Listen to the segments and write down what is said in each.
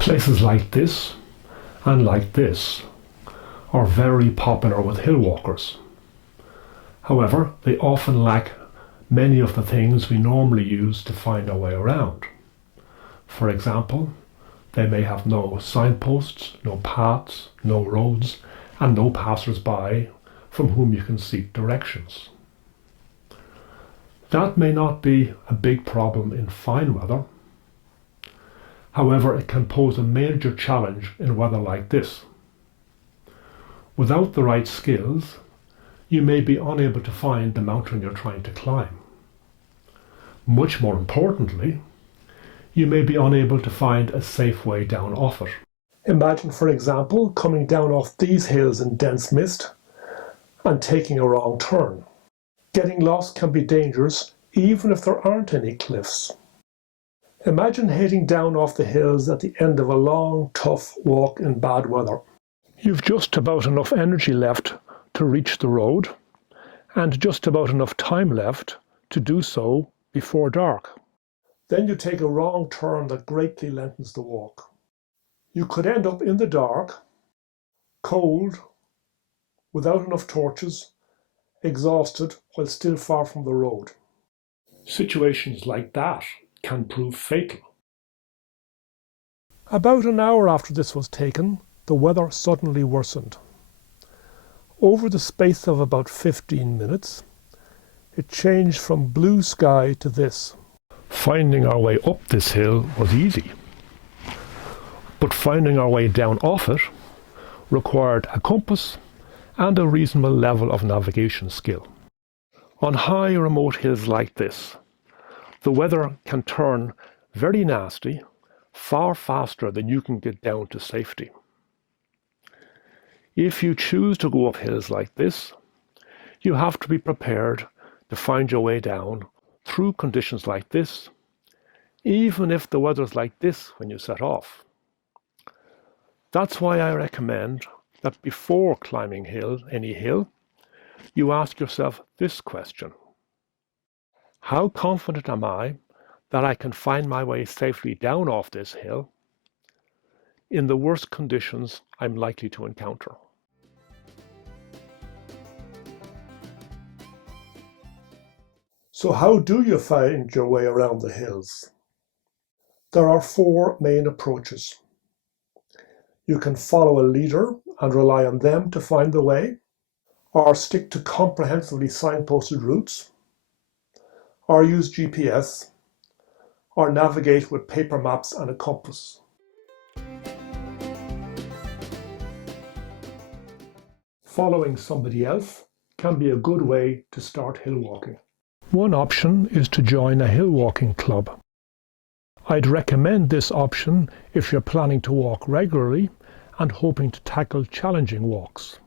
Places like this and like this are very popular with hill walkers. However, they often lack many of the things we normally use to find our way around. For example, they may have no signposts, no paths, no roads, and no passers-by from whom you can seek directions. That may not be a big problem in fine weather. However, it can pose a major challenge in weather like this. Without the right skills, you may be unable to find the mountain you're trying to climb. Much more importantly, you may be unable to find a safe way down off it. Imagine, for example, coming down off these hills in dense mist and taking a wrong turn. Getting lost can be dangerous even if there aren't any cliffs. Imagine heading down off the hills at the end of a long, tough walk in bad weather. You've just about enough energy left to reach the road, and just about enough time left to do so before dark. Then you take a wrong turn that greatly lengthens the walk. You could end up in the dark, cold, without enough torches, exhausted while still far from the road. Situations like that can prove fatal. About an hour after this was taken, the weather suddenly worsened. Over the space of about 15 minutes, it changed from blue sky to this. Finding our way up this hill was easy, but finding our way down off it required a compass and a reasonable level of navigation skill. On high remote hills like this, the weather can turn very nasty far faster than you can get down to safety. If you choose to go up hills like this, you have to be prepared to find your way down through conditions like this, even if the weather's like this when you set off. That's why I recommend that before climbing any hill, you ask yourself this question: how confident am I that I can find my way safely down off this hill in the worst conditions I'm likely to encounter? So how do you find your way around the hills? There are 4 main approaches. You can follow a leader and rely on them to find the way, or stick to comprehensively signposted routes, or use GPS, or navigate with paper maps and a compass. Following somebody else can be a good way to start hill walking. One option is to join a hill walking club. I'd recommend this option if you're planning to walk regularly and hoping to tackle challenging walks.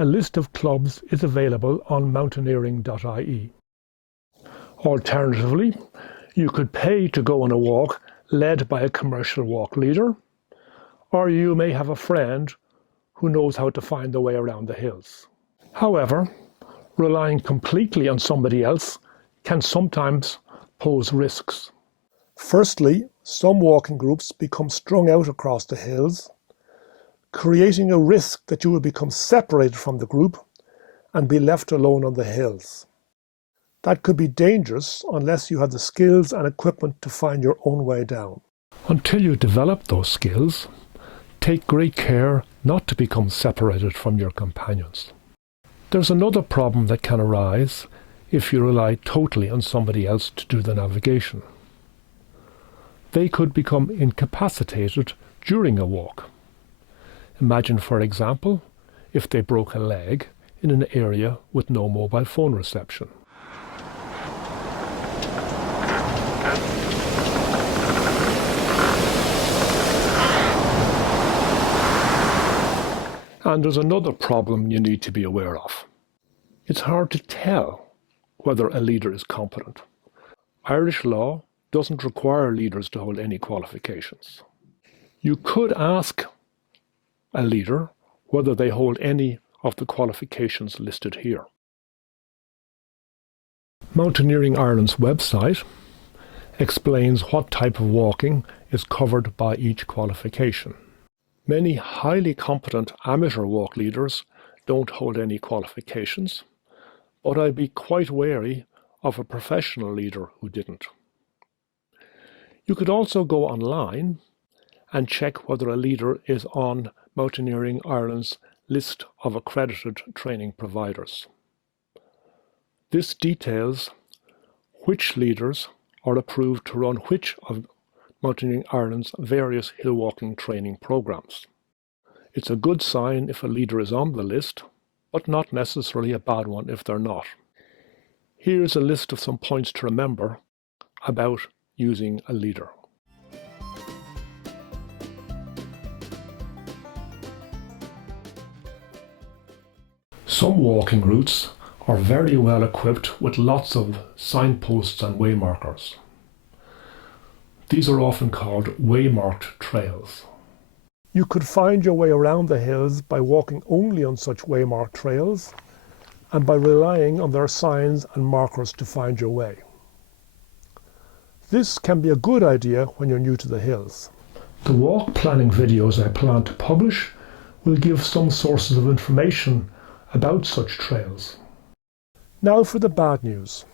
A list of clubs is available on mountaineering.ie. Alternatively, you could pay to go on a walk led by a commercial walk leader, or you may have a friend who knows how to find the way around the hills. However, relying completely on somebody else can sometimes pose risks. Firstly, some walking groups become strung out across the hills, creating a risk that you will become separated from the group and be left alone on the hills. That could be dangerous unless you have the skills and equipment to find your own way down. Until you develop those skills, take great care not to become separated from your companions. There's another problem that can arise if you rely totally on somebody else to do the navigation. They could become incapacitated during a walk. Imagine, for example, if they broke a leg in an area with no mobile phone reception. And there's another problem you need to be aware of. It's hard to tell whether a leader is competent. Irish law doesn't require leaders to hold any qualifications. You could ask a leader whether they hold any of the qualifications listed here. Mountaineering Ireland's website explains what type of walking is covered by each qualification. Many highly competent amateur walk leaders don't hold any qualifications, but I'd be quite wary of a professional leader who didn't. You could also go online and check whether a leader is on Mountaineering Ireland's list of accredited training providers. This details which leaders are approved to run which of Mountaineering Ireland's various hill walking training programs. It's a good sign if a leader is on the list, but not necessarily a bad one if they're not. Here's a list of some points to remember about using a leader. Some walking routes are very well equipped with lots of signposts and waymarkers. These are often called waymarked trails. You could find your way around the hills by walking only on such waymarked trails and by relying on their signs and markers to find your way. This can be a good idea when you're new to the hills. The walk planning videos I plan to publish will give some sources of information about such trails. Now for the bad news.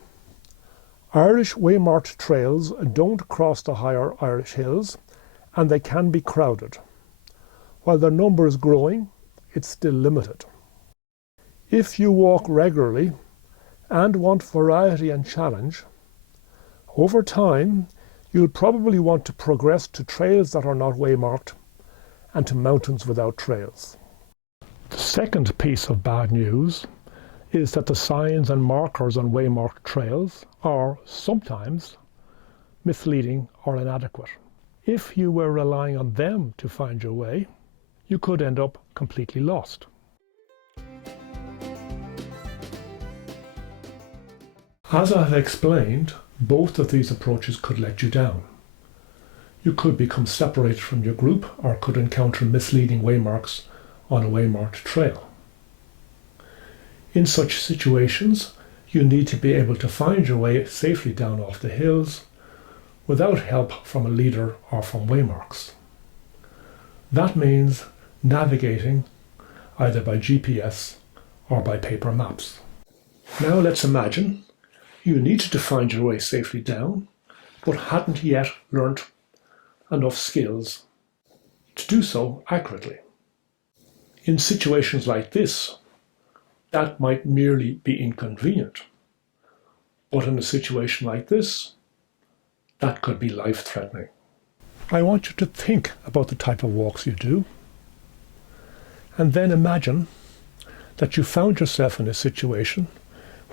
Irish waymarked trails don't cross the higher Irish hills and they can be crowded. While their number is growing, it's still limited. If you walk regularly and want variety and challenge, over time you'll probably want to progress to trails that are not waymarked and to mountains without trails. The second piece of bad news is that the signs and markers on waymarked trails are sometimes misleading or inadequate. If you were relying on them to find your way, you could end up completely lost. As I have explained, both of these approaches could let you down. You could become separated from your group or could encounter misleading waymarks on a waymarked trail. In such situations, you need to be able to find your way safely down off the hills without help from a leader or from waymarks. That means navigating either by GPS or by paper maps. Now let's imagine you needed to find your way safely down, but hadn't yet learnt enough skills to do so accurately. In situations like this, that might merely be inconvenient. But in a situation like this, that could be life-threatening. I want you to think about the type of walks you do, and then imagine that you found yourself in a situation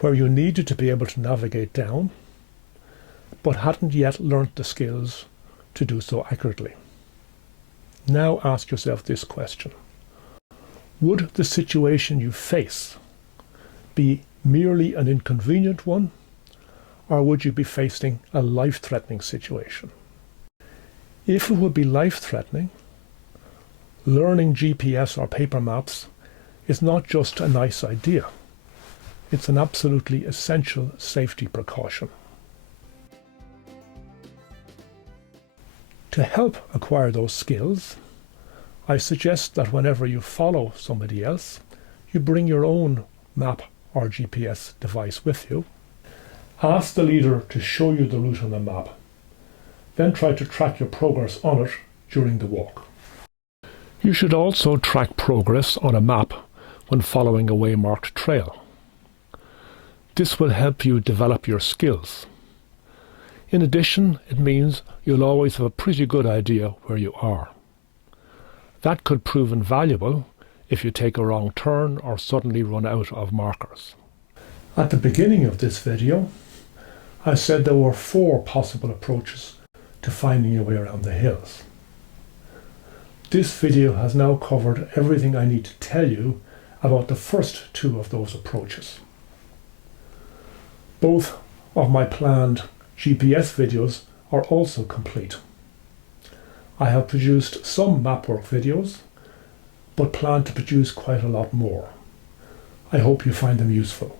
where you needed to be able to navigate down, but hadn't yet learnt the skills to do so accurately. Now ask yourself this question. Would the situation you face be merely an inconvenient one, or would you be facing a life-threatening situation? If it would be life-threatening, learning GPS or paper maps is not just a nice idea. It's an absolutely essential safety precaution. To help acquire those skills, I suggest that whenever you follow somebody else, you bring your own map or GPS device with you. Ask the leader to show you the route on the map. Then try to track your progress on it during the walk. You should also track progress on a map when following a waymarked trail. This will help you develop your skills. In addition, it means you'll always have a pretty good idea where you are. That could prove invaluable if you take a wrong turn or suddenly run out of markers. At the beginning of this video, I said there were 4 possible approaches to finding your way around the hills. This video has now covered everything I need to tell you about the first 2 of those approaches. Both of my planned GPS videos are also complete. I have produced some mapwork videos, but plan to produce quite a lot more. I hope you find them useful.